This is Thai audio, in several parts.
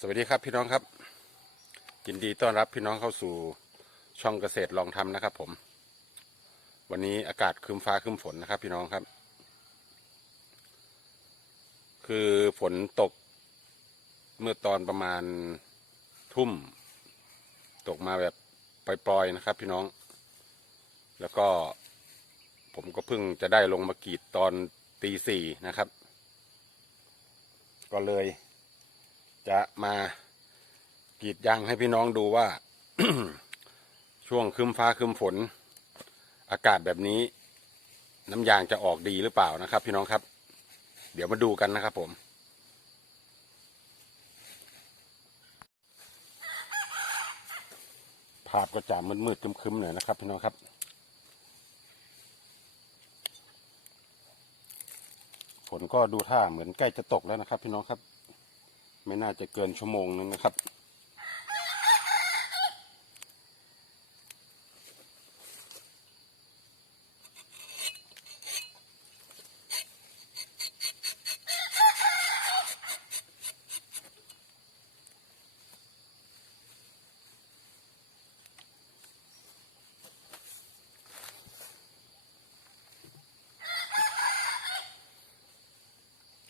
สวัสดีครับพี่น้องครับ ยินดีต้อนรับพี่น้องเข้าสู่ช่องเกษตรลองทำนะครับ ผม วันนี้อากาศครึ้มฟ้าครึ้มฝนนะครับ พี่น้องครับ คือฝนตกเมื่อตอนประมาณทุ่ม ตกมาแบบปล่อยๆนะครับ พี่น้อง แล้วก็ผมก็เพิ่งจะได้ลงมากรีดตอนตีสี่นะครับ ก็เลย จะมากรีดยางให้พี่น้องดูว่า ช่วงครึ้มฟ้าครึ้มฝน อากาศแบบนี้ น้ำยางจะออกดีหรือเปล่านะครับ พี่น้องครับ เดี๋ยวมาดูกันนะครับผมภาพก็จะมืดๆคึมๆหน่อยนะครับ พี่น้องครับ ฝนก็ดูท่าเหมือนใกล้จะตกแล้วนะครับ พี่น้องครับ ไม่น่าจะเกินชั่วโมงนึงนะครับ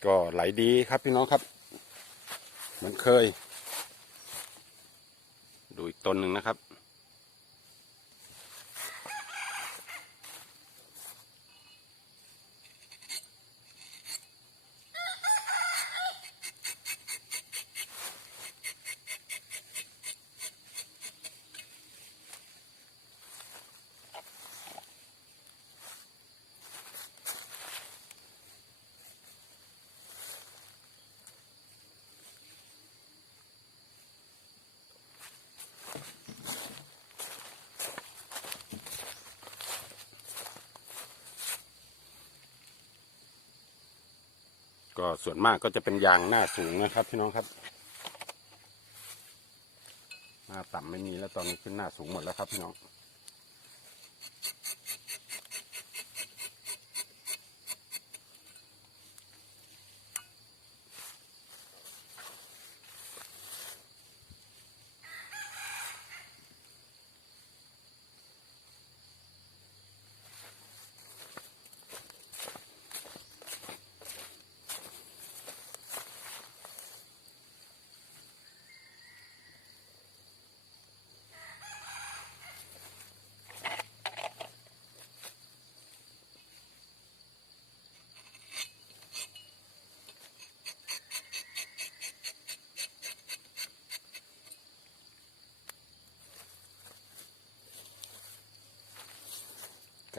ก็ไหลดีครับพี่น้องครับ เหมือนเคย ดูอีกต้นหนึ่งนะครับ ก็ส่วนมากก็จะเป็นยางหน้าสูงนะครับพี่น้องครับ หน้าต่ำไม่มีแล้วตอนนี้ขึ้นหน้าสูงหมดแล้วครับพี่น้อง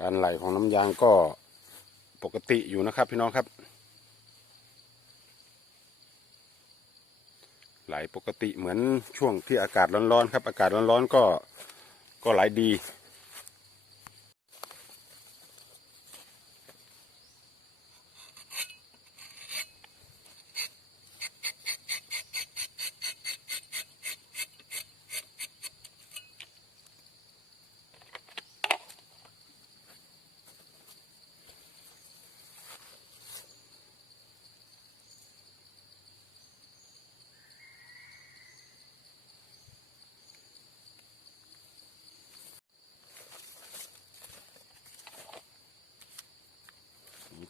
การไหลของน้ำยางก็ปกติอยู่นะครับพี่น้องครับ ไหลปกติเหมือนช่วงที่อากาศร้อนๆครับ อากาศร้อนๆก็ก็ไหลดี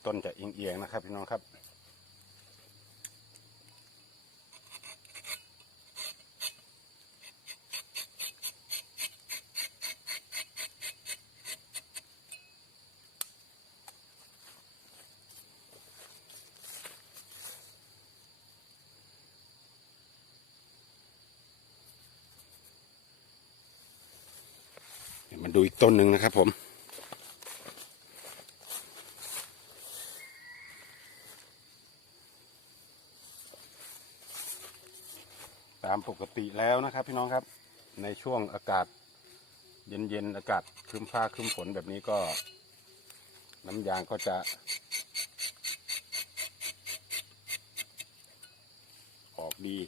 ต้นจะเอียงๆนะครับพี่น้องครับเดี๋ยวมาดูอีกต้นหนึ่งนะครับผม ตามปกติ แล้วนะครับ พี่น้องครับในช่วงอากาศ เย็นๆอากาศครึ้มฟ้าครึ้มฝนแบบนี้ก็ น้ำยางก็จะ ออกดี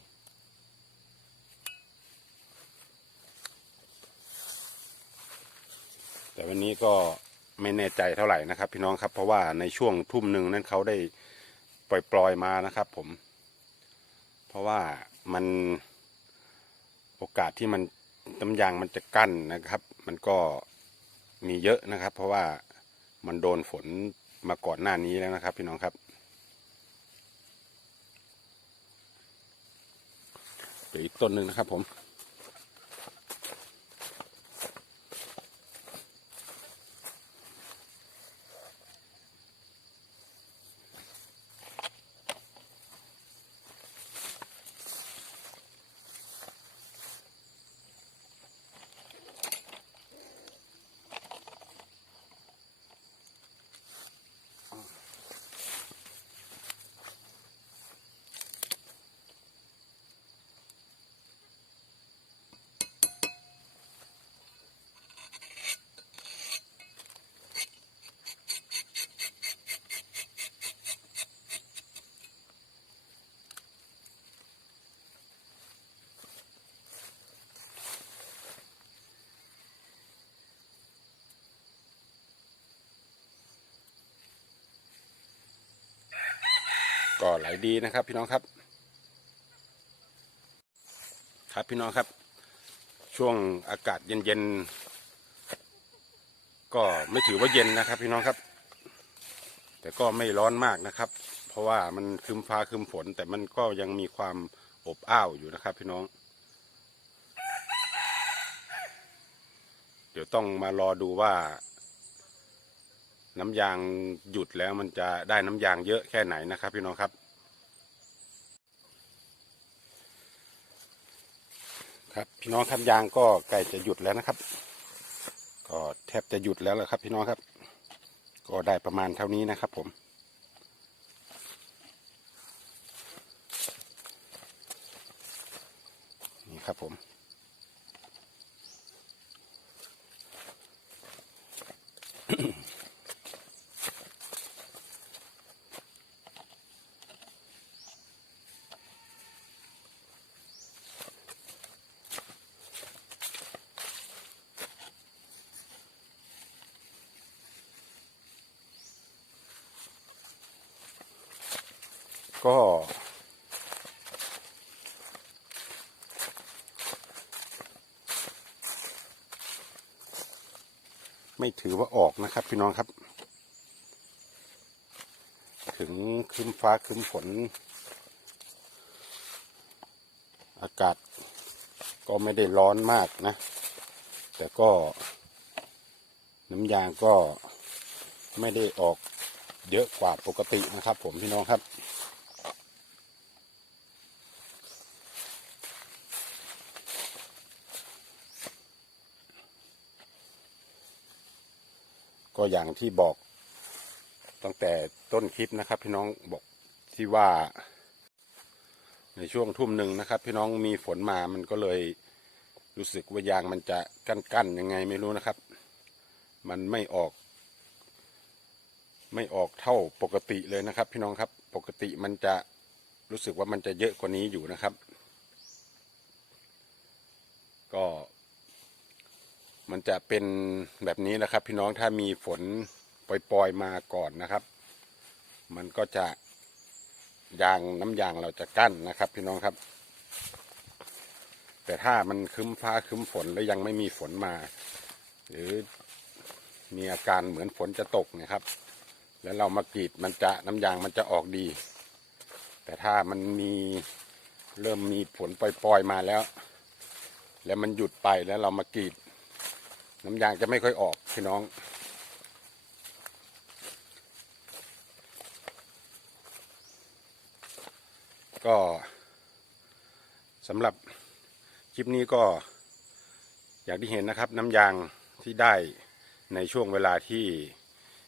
แต่วันนี้ก็ไม่แน่ใจเท่าไหร่นะครับ พี่น้องครับเพราะว่าในช่วงทุ่มหนึ่งนั้นเขาได้ปล่อยๆมานะครับ ผม เพราะว่ามัน โอกาสที่มันน้ำยางมันจะกั้นนะครับ มันก็มีเยอะนะครับ เพราะว่ามันโดนฝนมาก่อนหน้านี้แล้วนะครับ พี่น้องครับ เดี๋ยวอีกต้นหนึ่งนะครับผม ก็ไหลดีนะครับพี่น้องครับ ครับพี่น้องครับ ช่วงอากาศเย็นๆก็ไม่ถือว่าเย็นนะครับ พี่น้องครับ แต่ก็ไม่ร้อนมากนะครับ เพราะว่ามันครึมฟ้าครึมฝน แต่มันก็ยังมีความอบอ้าวอยู่นะครับ พี่น้องเดี๋ยวต้องมารอดูว่า น้ำยางหยุดแล้วมันจะได้น้ำยางเยอะแค่ไหนนะครับ พี่น้องครับ ครับพี่น้องครับยางก็ใกล้จะหยุดแล้วนะครับ ก็แทบจะหยุดแล้วแหละครับ พี่น้องครับ ก็ได้ประมาณเท่านี้นะครับ ผมนี่ครับผม ก็ ไม่ถือว่าออกนะครับ พี่น้องครับ ถึงครึ้มฟ้าครึ้มฝน อากาศก็ไม่ได้ร้อนมากนะ แต่ก็น้ำยางก็ไม่ได้ออกเยอะกว่าปกตินะครับผมพี่น้องครับ ก็อย่างที่บอกตั้งแต่ต้นคลิปนะครับ พี่น้องบอกที่ว่า ในช่วงทุ่มหนึ่งนะครับ พี่น้องมีฝนมามันก็เลยรู้สึกว่ายางมันจะกั้นๆยังไงไม่รู้นะครับ มันไม่ออก ไม่ออกเท่าปกติเลยนะครับ พี่น้องครับปกติมันจะรู้สึกว่ามันจะเยอะกว่านี้อยู่นะครับ ก็ มันจะเป็นแบบนี้นะครับ พี่น้องถ้ามีฝนปล่อยๆมาก่อนนะครับ มันก็จะยางน้ำยางเราจะกั้นนะครับ พี่น้องครับ แต่ถ้ามันคึ้มฟ้าคึ้มฝนแล้วยังไม่มีฝนมา หรือมีอาการเหมือนฝนจะตกนะครับ แล้วเรามากรีดมันจะน้ำยางมันจะออกดี แต่ถ้ามันมีเริ่มมีฝนปล่อยๆมาแล้ว แล้วมันหยุดไปแล้วเรามากรีด น้ำยางจะไม่ค่อยออกพี่น้อง ก็สำหรับคลิปนี้ก็อย่างที่เห็นนะครับ น้ำยางที่ได้ในช่วงเวลาที่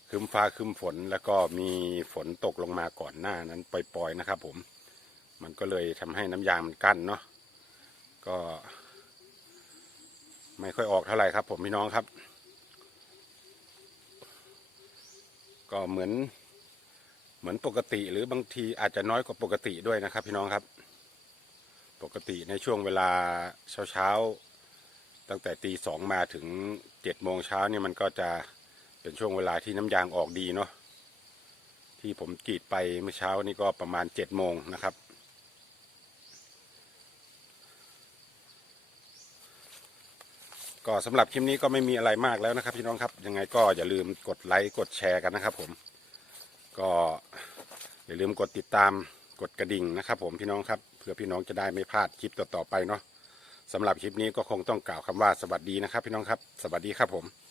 ครึ้มฟ้าครึ้มฝนแล้วก็มีฝนตกลงมาก่อนหน้านั้นปล่อยๆนะครับผม มันก็เลยทำให้น้ำยางมันกั้นเนาะก็ ไม่ค่อยออกเท่าไหร่ครับ ผมพี่น้องครับ ก็เหมือน เหมือนปกติหรือบางทีอาจจะน้อยกว่าปกติด้วยนะครับ พี่น้องครับ ปกติในช่วงเวลาเช้าเช้าตั้งแต่ตีสองมาถึงเจ็ดโมงเช้าเนี่ยมันก็จะเป็นช่วงเวลาที่น้ำยางออกดีเนาะที่ผมกรีดไปเมื่อเช้านี่ก็ประมาณเจ็ดโมงนะครับ ก็สำหรับคลิปนี้ก็ไม่มีอะไรมากแล้วนะครับ พี่น้องครับยังไงก็อย่าลืมกดไลค์กดแชร์กันนะครับผม ก็อย่าลืมกดติดตามกดกระดิ่งนะครับ ผมพี่น้องครับเพื่อพี่น้องจะได้ไม่พลาดคลิปต่อๆไปเนาะสำหรับคลิปนี้ก็คงต้องกล่าวคำว่าสวัสดีนะครับ พี่น้องครับ สวัสดีครับผม